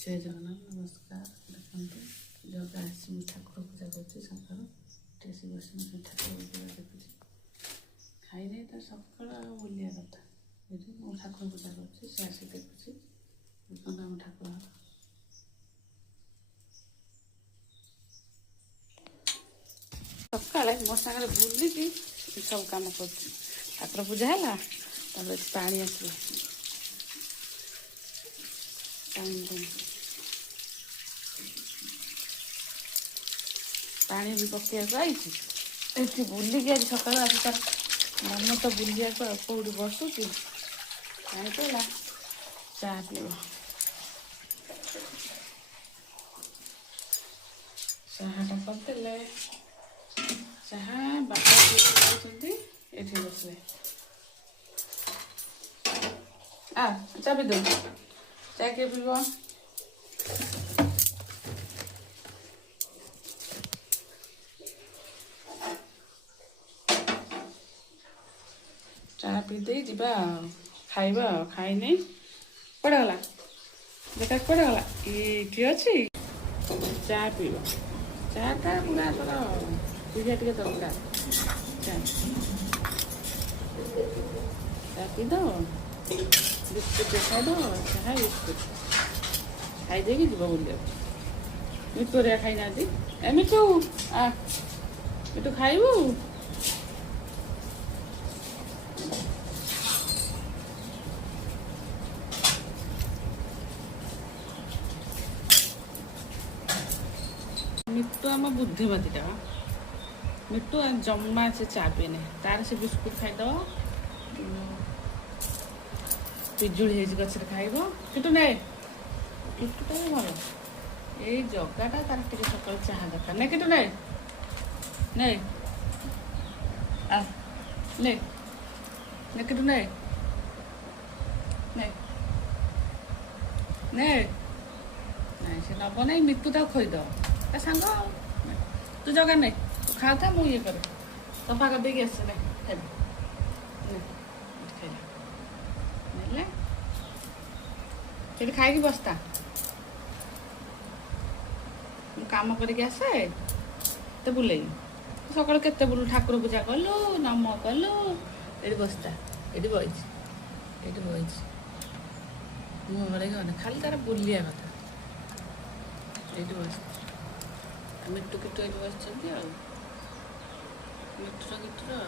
जय जगन्नाथ नमस्कार देखते जगह आसी ठाकुर पूजा कर टेसी बस ठाकुर पूजा देखुची खाई नहीं तो सका बुलिया कथा ये मो ठाकुर पूजा कर आसी देखुची आम ठाकुर सका मो सागर बुलिकी सब कम कर ठाकुर पूजा है पानी आस पानी भी पकड़ आई बुलिकी आज सका आज तार मन तो बुलिया कौटी बसुची पानी पीला चा पीब चाटा करदे चाहा बापा ये बसले चा पी दो चा किए पीब चा पी दे जा खाइबा खाई नहीं कड़े गला देखा कड़े गला ये अच्छी चा पीब चाटा पूरा तोर पूजा टे दरकार चा पी दो बिस्कुट खाईद चाह बिस्कुट खाईदे जीव बोलिए मिठू रे खाई ना ए मिठू मिठू खाइबू मिट्टू आम बुद्धिमतीटा मिट्टू जमा से चा पीने तार से बिस्कुट खाईदब पिजुड़ी गचर खाइब किटू ना किटूटा भल ये जगाटा तार टे सकाल चाह दरकार ना किटू ना किटू ना से नब ना मिट्टू तक खोईदब सांग तू जगह नहीं तू खा था मुझे कर सफा कर देगी आस ना खाई बसता काम करके आसे तो बुले सका के बुलू ठाकुर पूजा कलु नम कलु ये बसता ये बही मुझे खाली तार बुलिया कथा ये बस मिट्टू किट्टू बस मिट्टू किट्टू